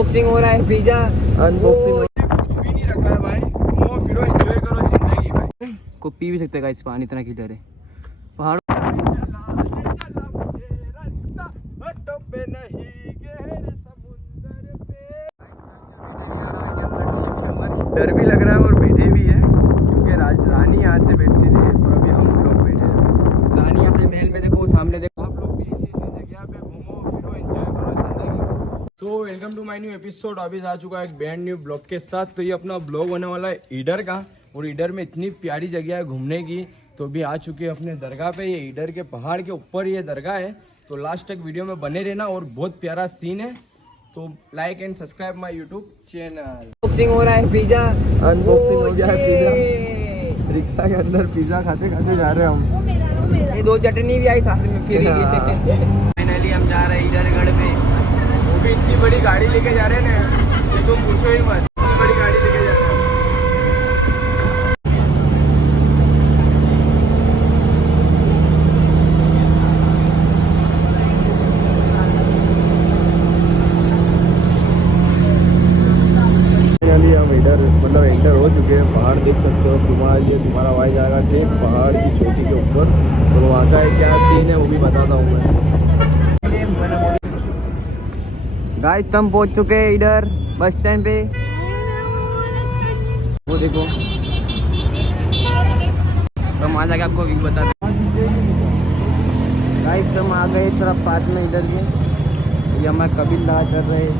Unboxing हो रहा है पिज्जा, अनबॉक्सिंग कुछ भी नहीं रखा है भाई। घूमो फिरो एंजॉय करो जिंदगी भाई। को पी भी सकते हैं गाइस, पानी इतना क्लियर है। पहाड़ डर भी लग रहा है और बैठे भी है क्योंकि रानी यहाँ से बैठती थी और अभी हम लोग बैठे हैं। रानी यहाँ से महल में देखो, सामने देखो। आप लोग भी इसी जगह पे घूमो फिरो एंजॉय करो जिंदगी। तो welcome to my new episode. अभी आ चुका है एक ब्रांड न्यू ब्लॉग के साथ। तो ये अपना ब्लॉग होने वाला है ईडर का, और ईडर में इतनी प्यारी जगह है घूमने की। तो अभी आ चुके हैं अपने दरगाह पे। ये ईडर के पहाड़ के ऊपर ये दरगाह है, तो लास्ट तक वीडियो में बने रहना। और बहुत प्यारा सीन है, तो like and subscribe my YouTube channel. Unboxing हो रहा है पिज्जा, अनबॉक्सिंग हो गया है पिज्जा। रिक्शा के अंदर पिज्जा खाते खाते जा रहे हैं हम। ये दो चटनी भी आई साथ में फ्री। फाइनली हम जा रहे हैं ईडरगढ़ पे। वो भी इतनी बड़ी गाड़ी लेके जा रहे हैं ना, ये तुम पूछो ही मत। इतनी बड़ी गाड़ी लेके जा रहे हैं। हम इधर मतलब एंटर हो चुके हैं। पहाड़ देख सकते हो, तुम्हारा भाई जाएगा ठीक पहाड़ की चोटी के ऊपर। तो वहाँ का क्या सीन है वो भी बताता हूँ मैं। गाइस हम पहुंच चुके हैं इधर बस स्टैंड पे। वो देखो, हम आ जाके आपको व्यू बता दें। गाइस हम आ गए तरफ पास में इधर में। ये हमारे कबीर लगा कर रहे हैं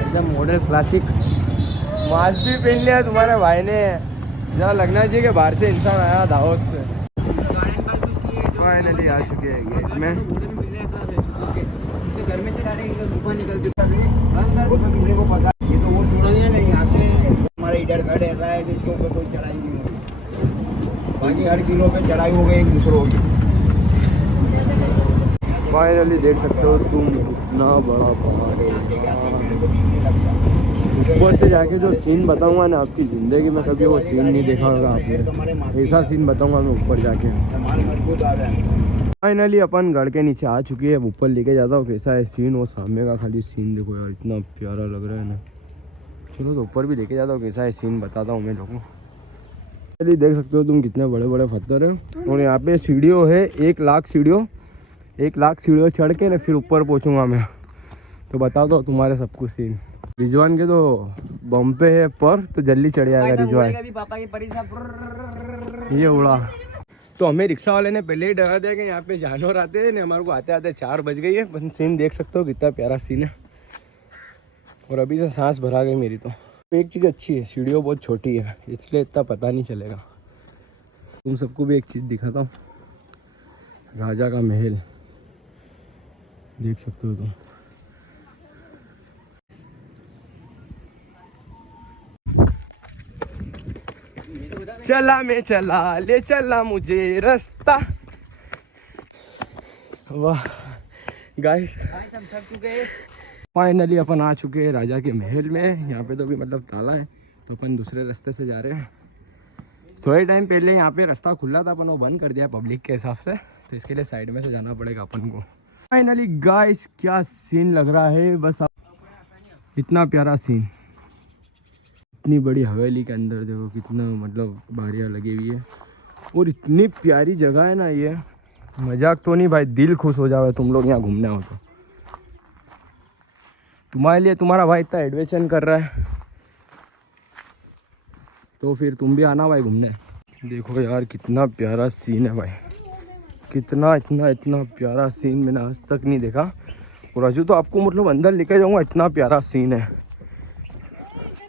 एकदम मॉडल क्लासिक। मास्क भी पहन लिया तुम्हारे भाई ने। जहाँ लगना चाहिए कि बाहर से इंसान आया दावत से। फाइनली आ चुके हैं गेट में। घर में चला रहे हैं, निकल को पता ये तो वो छोड़ दिया नहीं। यहाँ से हमारा ईडरगढ़ ऐसा है जिसके ऊपर कोई चढ़ाई नहीं होगी। बाकी हर किलो पे चढ़ाई हो गई एक दूसरों की। फाइनली देख सकते हो तुम कितना बड़ा पहाड़ है। ऊपर से जाके जो सीन बताऊंगा ना, आपकी ज़िंदगी में कभी वो सीन नहीं देखा होगा आपने। ऐसा सीन बताऊंगा मैं ऊपर जाके। फाइनली अपन गढ़ के नीचे आ चुकी है। अब ऊपर लेके जाता हूँ कैसा है सीन। वो सामने का खाली सीन देखो यार, इतना प्यारा लग रहा है ना। चलो तो ऊपर भी लेके जाता हूँ कैसा है सीन बताता हूँ मैं लोगों को। चलिए देख सकते हो तुम कितने बड़े बड़े पत्थर है। और यहाँ पे सीढ़ियों है 1,00,000 सीढ़ियों। 1,00,000 सीढ़ियों चढ़ के ना फिर ऊपर पहुँचूँगा मैं। तो बता दो तुम्हारे सब कुछ सीन। रिजवान के तो बम पे है पर, तो जल्दी चढ़ जाएगा रिजवान। पापा की परीक्षा ये उड़ा। तो हमें रिक्शा वाले ने पहले ही डरा दिया कि यहाँ पे जानवर आते हैं। हमारे को आते आते 4 बज गई है। पर सीन देख सकते हो कितना प्यारा सीन है। और अभी से सांस भरा गई मेरी। तो एक चीज़ अच्छी है, सीढ़ियों बहुत छोटी है इसलिए इतना पता नहीं चलेगा। तुम सबको भी एक चीज़ दिखाता हूँ, राजा का महल देख सकते हो तुम। चला मैं चला ले चला मुझे रास्ता। वाह गाइस, हम थक चुके हैं। फाइनली अपन आ चुके हैं राजा के महल में। यहाँ पे तो भी मतलब ताला है, तो अपन दूसरे रास्ते से जा रहे हैं। थोड़े टाइम पहले यहाँ पे रास्ता खुला था, अपन वो बंद कर दिया पब्लिक के हिसाब से। तो इसके लिए साइड में से जाना पड़ेगा अपन को। फाइनली गाइस क्या सीन लग रहा है, बस इतना प्यारा सीन। इतनी बड़ी हवेली के अंदर देखो कितना मतलब बारियाँ लगी हुई है। और इतनी प्यारी जगह है ना ये, मजाक तो नहीं भाई, दिल खुश हो जाओगे तुम लोग यहाँ घूमने हो तो। तुम्हारे लिए तुम्हारा भाई इतना एडवेंचर कर रहा है, तो फिर तुम भी आना भाई घूमने। देखो यार कितना प्यारा सीन है भाई, कितना इतना प्यारा सीन मैंने आज तक नहीं देखा। और अजू तो आपको मतलब अंदर लेके जाऊँगा, इतना प्यारा सीन है।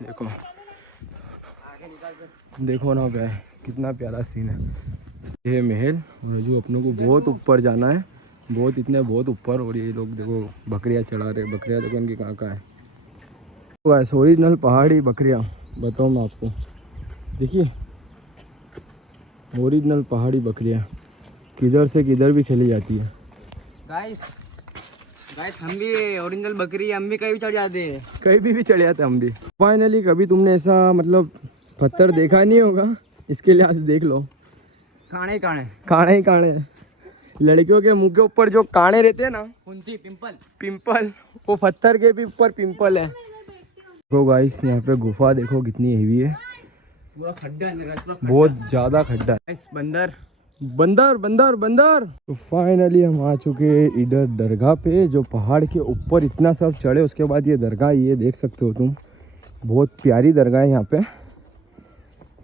देखो देखो ना भाई कितना प्यारा सीन है। ये महल, और अजू अपनों को बहुत ऊपर जाना है, बहुत ऊपर। और ये लोग देखो बकरियां चढ़ा रहे। बकरियां देखो इनकी कहाँ है। तो ओरिजिनल पहाड़ी बकरियां बताऊँ मैं आपको, देखिए ओरिजिनल पहाड़ी बकरियां किधर से किधर भी चली जाती है। गाइस हम भी ओरिजिनल बकरी, हम भी कहीं भी चढ़ जाते हैं, कहीं भी चढ़ जाते हैं हम भी। फाइनली कभी तुमने ऐसा मतलब पत्थर देखा नहीं होगा, इसके लिए आज देख लो। काणे लड़कियों के मुंह के ऊपर जो काणे रहते हैं ना, पिंपल पिंपल, वो पत्थर के भी ऊपर पिंपल है। देखो गाइस यहाँ पे गुफा देखो कितनी हेवी है, पूरा खड्डा है, बहुत ज्यादा खड्डा है। बंदर बंदर बंदर बंदर। तो फाइनली हम आ चुके हैं इधर दरगाह पे, जो पहाड़ के ऊपर इतना सब चढ़े उसके बाद ये दरगाह, ये देख सकते हो तुम, बहुत प्यारी दरगाह है यहाँ पे।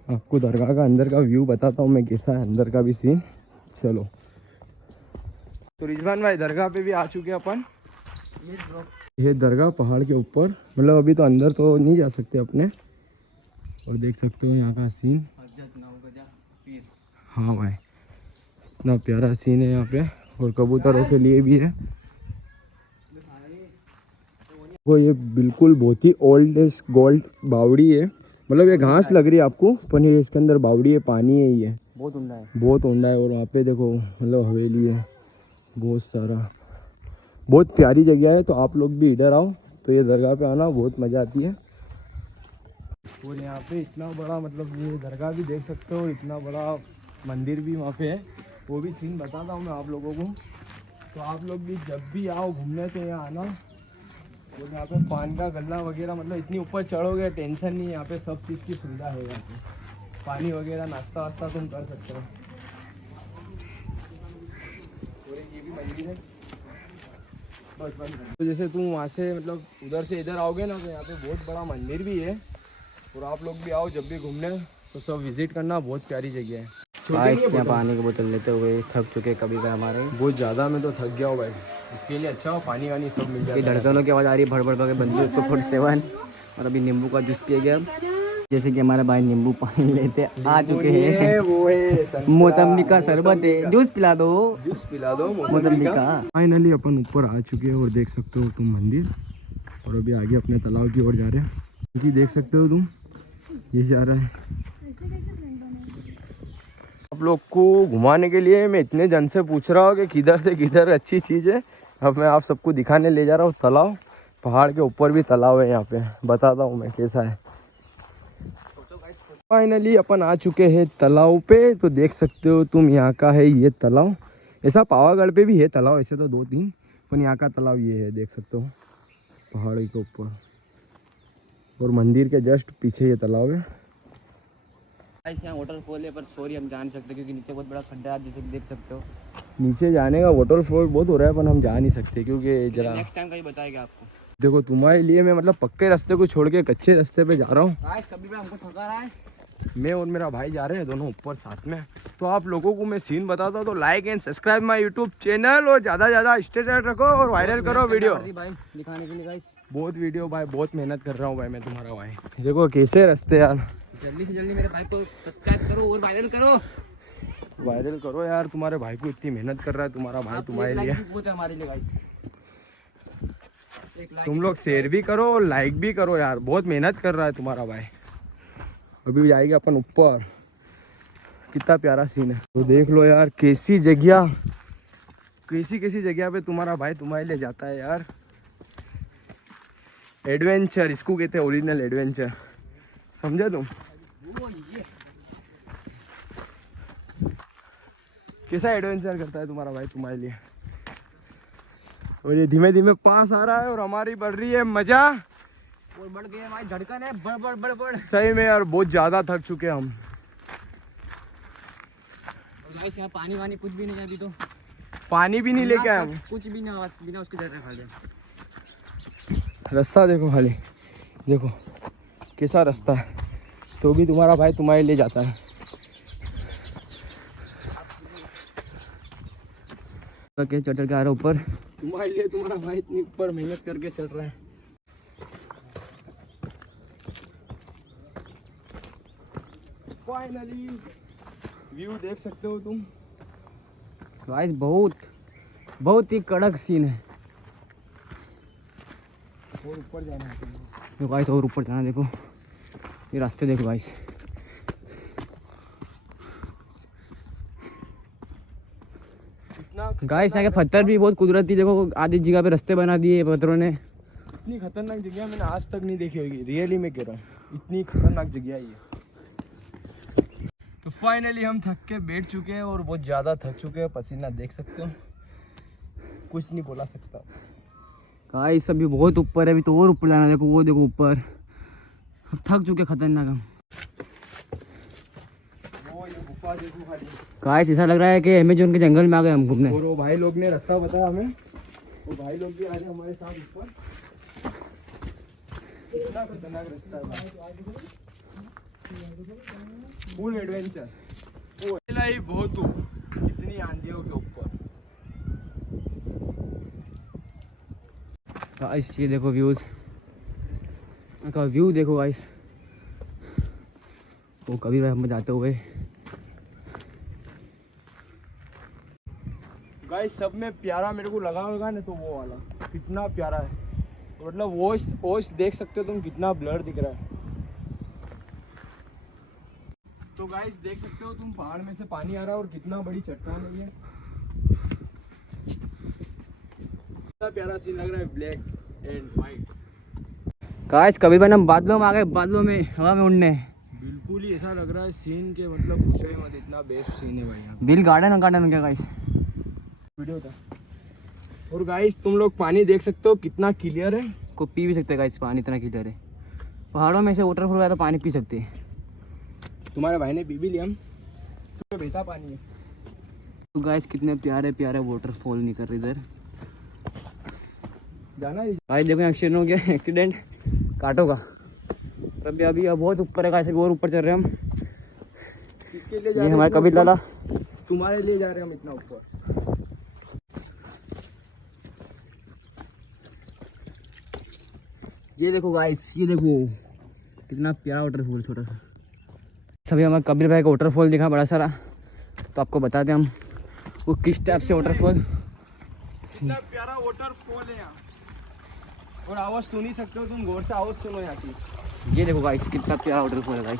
आपको दरगाह का अंदर का व्यू बताता हूँ मैं कैसा है, अंदर का भी सीन। चलो तो रिजवान भाई दरगाह पे भी आ चुके हैं अपन। ये दरगाह पहाड़ के ऊपर, मतलब अभी तो अंदर तो नहीं जा सकते अपने, और देख सकते हो यहाँ का सीन। हाँ भाई इतना प्यारा सीन है यहाँ पे, और कबूतरों के लिए भी है। वो ये बिल्कुल बहुत ही ओल्ड गोल्ड बावड़ी है, मतलब ये घास लग रही है आपको, पर ये इसके अंदर बावड़ी है, पानी है, ये बहुत उंडा है, बहुत ऊंडा है। और वहाँ पे देखो मतलब हवेली है बहुत सारा, बहुत प्यारी जगह है। तो आप लोग भी इधर आओ तो ये दरगाह पे आना, बहुत मज़ा आती है। और यहाँ पे इतना बड़ा, मतलब ये दरगाह भी देख सकते हो, इतना बड़ा मंदिर भी वहाँ पे है, वो भी सीन बताता हूँ मैं आप लोगों को। तो आप लोग भी जब भी आओ घूमने तो यहाँ आना। और यहाँ पे पान का गल्ला वगैरह, मतलब इतनी ऊपर चढ़ोगे टेंशन नहीं, यहाँ पे सब चीज़ की सुविधा है। यहाँ पे पानी वगैरह नाश्ता वास्ता तुम कर सकते हो। और ये भी मंदिर है, तो जैसे तुम वहाँ से मतलब उधर से इधर आओगे ना, तो यहाँ पे बहुत बड़ा मंदिर भी है। और आप लोग भी आओ जब भी घूमने तो सब विजिट करना, बहुत प्यारी जगह है। यहाँ पानी की बोतल लेते हुए थक चुके कभी का हमारे, बहुत ज़्यादा मैं तो थक गया हूँ भाई, इसके लिए अच्छा हो पानी वानी सब मिल जाए। धड़कनों की आवाज़ आ रही है, भड़ भड़ के बंदी उसको 47। और अभी नींबू का जूस पिया गया, जैसे कि हमारे भाई नींबू पानी लेते आ चुके हैं। वो है मौसम्बी का शरबत है, जूस पिला दो, जूस पिला दो मौसम्बी का। फाइनली अपन ऊपर आ चुके हैं और देख सकते हो तुम मंदिर, और अभी आगे अपने तालाब की ओर जा रहे हैं। क्योंकि देख सकते हो तुम ये जा रहा है। आप लोग को घुमाने के लिए मैं इतने जन से पूछ रहा हूँ कि किधर से किधर अच्छी चीज़ है। अब मैं आप सबको दिखाने ले जा रहा हूँ तालाब, पहाड़ के ऊपर भी तालाब है यहाँ पे, बताता हूँ मैं कैसा है। फाइनली अपन आ चुके हैं तालाब पे, तो देख सकते हो तुम यहाँ का है ये तालाब। ऐसा पावागढ़ पे भी है तालाब, ऐसे तो 2-3, पर यहाँ का तालाब ये है, देख सकते हो पहाड़ के ऊपर। और मंदिर के जस्ट पीछे ये तालाब है। यहाँ वाटरफॉल है, पर सॉरी हम जा नहीं सकते क्योंकि नीचे बहुत बड़ा खड्डा है, जैसे देख सकते हो। नीचे जाने का वाटरफॉल बहुत हो रहा है, पर हम जा नहीं सकते क्योंकि जरा नेक्स्ट टाइम कहीं बताएगा आपको। देखो तुम्हारे लिए मैं मतलब पक्के रास्ते को छोड़ के कच्चे रास्ते पे जा रहा हूँ। कभी भी हमको थका रहा है, मैं और मेरा भाई जा रहे हैं दोनों ऊपर साथ में। तो आप लोगों को मैं सीन बताता हूँ, तो like and subscribe my YouTube channel, और ज़्यादा ज़्यादा स्टेटस रखो और वायरल करो वीडियो। भाई दिखाने के लिए गाइस, बहुत वीडियो भाई, बहुत मेहनत कर रहा हूँ भाई मैं तुम्हारा भाई। देखो कैसे रास्ते यार, जल्दी से जल्दी मेरे भाई को सब्सक्राइब करो और वायरल करो। वायरल करो यार, तुम्हारे भाई को इतनी मेहनत कर रहा है तुम्हारा भाई तुम्हारे लिए। बहुत है हमारे लिए गाइस, तुम लोग शेयर भी करो और लाइक भी करो यार, बहुत मेहनत कर रहा है तुम्हारा भाई। अभी जाएंगे अपन ऊपर, कितना प्यारा सीन है। तो देख लो यार कैसी जगह, कैसी जगह पे तुम्हारा भाई तुम्हारे लिए जाता है यार। एडवेंचर इसको कहते हैं, ओरिजिनल एडवेंचर, समझे तुम? कैसा एडवेंचर करता है तुम्हारा भाई तुम्हारे लिए। और ये धीमे धीमे पास आ रहा है और हमारी बढ़ रही है मजा, और बढ़ गए हमारी धड़कन है, बढ़ सही में यार बहुत ज्यादा थक चुके हैं हम। गाइस यहाँ पानी वानी कुछ भी नहीं है अभी, तो पानी भी नहीं लेके आया हम, कुछ भी नहीं, बिना उसके जा रहे खा लिया। रास्ता देखो खाली, देखो कैसा रास्ता है, तो भी तुम्हारा भाई तुम्हारे लिए जाता है। चढ़ के आ रहा ऊपर, तुम्हारे लिए तुम्हारा भाई इतनी ऊपर मेहनत करके चल रहा है। फाइनली व्यू देख सकते हो तुम गाइस, बहुत ही कड़क सीन है। और ऊपर जाना है तो गाइस, और ऊपर जाना, देखो ये रास्ते देखो गाइस। गाइस यहाँ के पत्थर भी बहुत कुदरती, देखो आधी जगह पे रास्ते बना दिए पत्थरों ने। इतनी खतरनाक जगह मैंने आज तक नहीं देखी होगी, रियली में कह रहा हूँ, इतनी खतरनाक जगह है ये। तो फाइनली हम थक के बैठ चुके हैं और बहुत ज़्यादा थक चुके हैं, पसीना देख सकते हो, कुछ नहीं बोला सकता। गाइस अभी बहुत ऊपर है, अभी तो और ऊपर जाना, देखो वो देखो ऊपर थक चुके खतरनाक हम। वो ये गुफा देखो खाली। गाइस ऐसा लग रहा है कि अमेज़न के जंगल में आ गए हम घूमने। और वो भाई लोग ने रास्ता बताया हमें, वो भाई लोग भी आ रहे हमारे साथ ऊपर। कितना खतरनाक रास्ता है, फुल एडवेंचर। वो ही बहुत हो, कितनी आंधियों के ऊपर। गाइस ये देखो व्यूज का व्यू देखो गाइस। वो कभी हम जाते हुए गाइस सब में प्यारा मेरे को लगा होगा ना, तो वो वाला कितना प्यारा है। मतलब वॉश देख सकते हो तुम, कितना ब्लर दिख रहा है। तो गाइस देख सकते हो तुम, पहाड़ में से पानी आ रहा है और कितना बड़ी चट्टान है ये। कितना प्यारा सीन लग रहा है, ब्लैक एंड व्हाइट। गाइस कभी हम बादलों में आ गए, बादलों में हवा में उड़ने। बिल्कुल ही ऐसा लग रहा है सीन के, मतलब पूछो ही मत, इतना बेस्ट सीन है भाई यहाँ। दिल गार्डन गार्डन क्या गाइस वीडियो था। और गाइस तुम लोग पानी देख सकते हो कितना क्लियर है। को पी भी सकते हैं गाइस, पानी इतना क्लियर है। पहाड़ों में से वाटरफॉल आया तो पानी पी सकते हैं। तुम्हारे भाई ने पी भी लिया, तो बहता पानी है। तो गाइस कितने प्यारे प्यारे वाटरफॉल निकल रहे इधर। जाना भाई देखो एक्सीडेंट हो गया, एक्सीडेंट काटो का। अभी अभी अब बहुत ऊपर है गाइस, अभी और ऊपर चल रहे हैं हम। किसके लिए जा ये रहे हमारे कबीर लाला, तुम्हारे लिए जा रहे हैं हम इतना ऊपर। ये देखो गाइस, ये देखो कितना प्यारा वाटरफॉल छोटा सा। सभी हमारे कबीर भाई का वाटरफॉल दिखा बड़ा सारा, तो आपको बताते हैं हम वो किस टाइप से वाटरफॉल। कितना प्यारा वाटरफॉल है यहाँ, और आवाज़ सुन ही सकते हो तुम, गौर से आवाज़ सुनो यहाँ की। ये देखो गाइस कितना प्यारा वाटरफॉल है गाइस।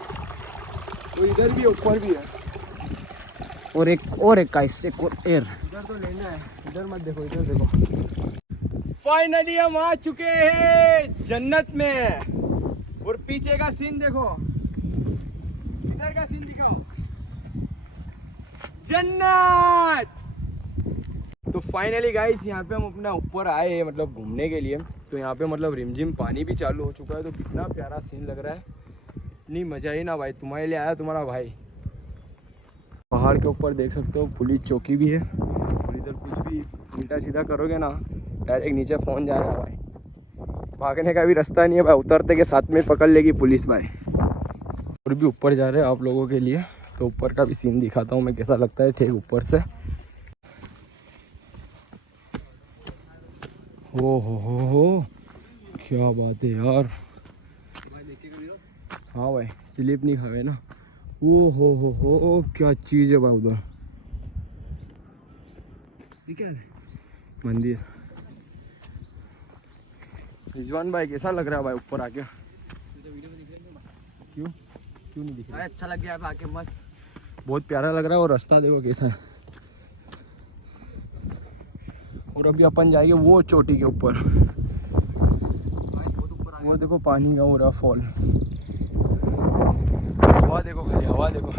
तो इधर भी ऊपर भी है, और एक गाइस, एक और एयर। इधर तो लेना है, इधर मत देखो, इधर देखो। फाइनली हम आ चुके हैं जन्नत में। और पीछे का सीन देखो, इधर का सीन दिखाओ, जन्नत। तो फाइनली गाइस यहाँ पे हम अपना ऊपर आए हैं, मतलब घूमने के लिए। तो यहाँ पे मतलब रिमझिम पानी भी चालू हो चुका है, तो कितना प्यारा सीन लग रहा है। इतनी मजा ही ना भाई, तुम्हारे लिए आया तुम्हारा भाई। पहाड़ के ऊपर देख सकते हो पुलिस चौकी भी है, और इधर कुछ भी उल्टा सीधा करोगे ना, डायरेक्ट नीचे फ़ोन जाएगा भाई। भागने का भी रास्ता नहीं है भाई, उतरते के साथ में पकड़ लेगी पुलिस भाई। और भी ऊपर जा रहे हैं आप लोगों के लिए, तो ऊपर का भी सीन दिखाता हूँ मैं, कैसा लगता है थे ऊपर से। हो क्या बात है यार। हाँ भाई स्लिप नहीं खावे ना। ओ हो क्या चीज़ है भाई उधर, ठीक है मंदिर। रिजवान भाई कैसा लग रहा है भाई ऊपर आके? क्यों नहीं दिख रहा? अच्छा लग गया आके, मस्त बहुत प्यारा लग रहा है। और रास्ता देखो कैसा है। और अभी अपन जाएंगे वो चोटी के ऊपर, वो देखो पानी का हो रहा फॉल। हवा देखो खाली, हवा देखो,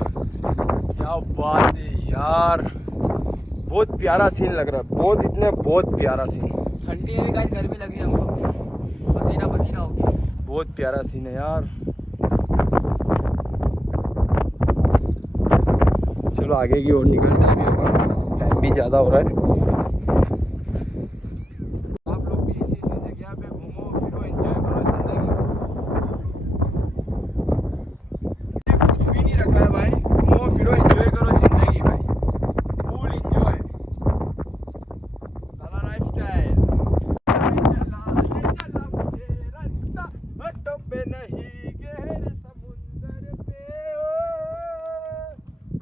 क्या बात है यार। बहुत प्यारा सीन लग रहा है, बहुत प्यारा सीन। ठंडी है गाइस, गर्मी लगी है हमको, पसीना पसीना हो गया। बहुत प्यारा सीन है यार। चलो आगे की ओर निकलते हैं, अभी टाइम भी ज़्यादा हो रहा है। आप लोग भी इसी जगह पे घूमो फिरो, एंजॉय करो जिंदगी को। कुछ भी नहीं रखा है भाई, घूमो फिरो एंजॉय करो जिंदगी भाई, फुल एंजॉय। लाला लाइफस्टाइल। पे नहीं गहरे समुंदर पे ओ,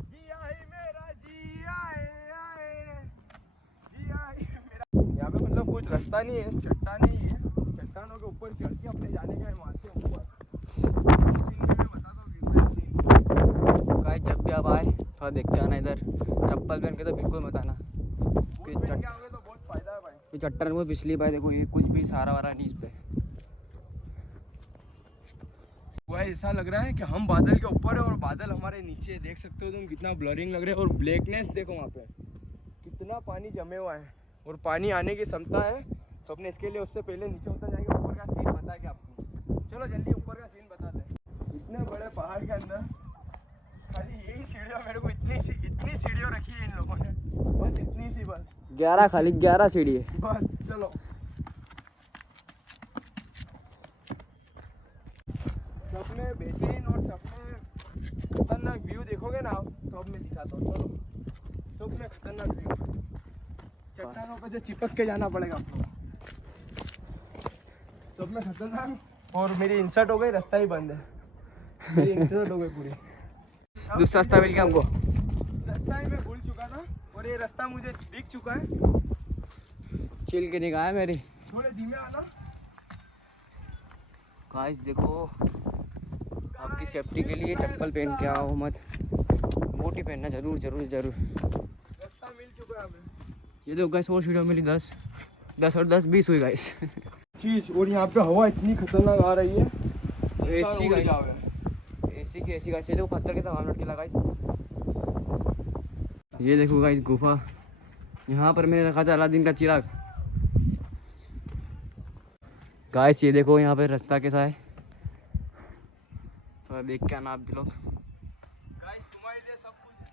जिया ही मेरा जिया है, जिया ही मेरा। यहाँ पे मतलब कुछ रास्ता नहीं है, चट्टान ही है। चट्टानों के ऊपर चढ़ के अपने जाने का है वहाँ से ऊपर। गाइस जब भी आप आए थोड़ा देख के आना इधर, चप्पल पहन के तो बिल्कुल मत आना। तो बहुत फायदा है भाई। ये चट्टान में पिछली बार देखो, ये कुछ भी सहारा वारा नहीं इस पे। वह ऐसा लग रहा है कि हम बादल के ऊपर है और बादल हमारे नीचे। देख सकते हो तुम कितना ब्लरिंग लग रहा है। और ब्लैकनेस देखो वहाँ पे कितना पानी जमे हुआ है, और पानी आने की क्षमता है। तो अपने इसके लिए उससे पहले नीचे उतर जाएंगे। ऊपर का सीन बता के आपको, चलो जल्दी ऊपर का सीन बताते हैं। पहाड़ के अंदर। खाली यही सीढ़ियाँ मेरे को इतनी सीढ़ियाँ रखी है इन लोगों ने, बस इतनी सी, बस 11 खाली 11 सीढ़ी है। बस चलो। सबने बेहतरीन और सबने खतरनाक व्यू देखोगे ना आप, तो अब मैं दिखाता हूँ। चलो, सबने खतरनाक व्यू, चट्टानों पे से चिपक के जाना पड़ेगा आपको। सबने खतरनाक। और मेरी इंसर्ट हो गई, रास्ता ही बंद है, मेरी इंसर्ट हो गई पूरी। दूसरा रास्ता मिल गया हमको। रास्ता ही मैं भूल चुका था और ये रास्ता मुझे दिख चुका है। चिल के निगाह है मेरी। थोड़े धीमे आना। गाइस देखो, आपकी सेफ्टी के लिए चप्पल पहन के आओ मत, बूट ही पहनना जरूर जरूर जरूर। रास्ता मिल चुका है हमें। ये देखो गाइस, और सीढ़ियों मिली 10 और 10 20 हुई गाइस। चीज, और यहाँ पे हवा इतनी खतरनाक आ रही है। AC guys, AC guys. ये देखो पत्थर के सामान लटके लगा गाइस। ये देखो गाइस गुफा, यहाँ पर मैंने रखा था अलादीन का चिराग। गाइस ये देखो यहाँ पे रास्ता कैसा है, थोड़ा देख के आना आप भी लोग। गाइस तुम्हारे लिए सब कुछ है।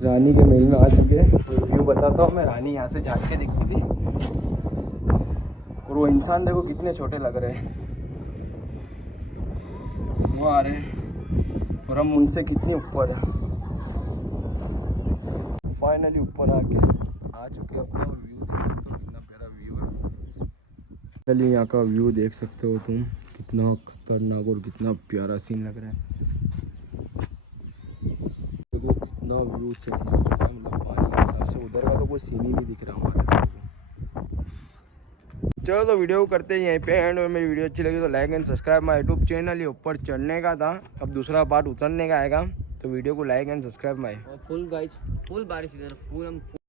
रानी के महल में आ चुके हैं। व्यू बताता हूँ मैं। रानी यहाँ से झाँक के दिखती थी, और वो इंसान देखो कितने छोटे लग रहे हैं, वो आ रहे हैं और हम उनसे कितनी ऊपर है। फाइनली ऊपर आ चुके हैं अपना, और व्यू देख सकते हो कितना प्यारा व्यू है। चलिए यहाँ का व्यू देख सकते हो तुम, कितना खतरनाक और कितना प्यारा सीन लग रहा है। देखो कितना व्यू चेंज हो चुका है, मतलब पानी के हिसाब से उधर का तो कोई सीन ही नहीं दिख रहा हमारे को। चलो तो वीडियो को करते हैं यहीं पे एंड। और मेरी वीडियो अच्छी लगी तो like and subscribe my YouTube channel. ये ऊपर चढ़ने का था, अब दूसरा पार्ट उतरने का आएगा, तो वीडियो को like and subscribe my. Full guys, full बारिश इधर, फुल हम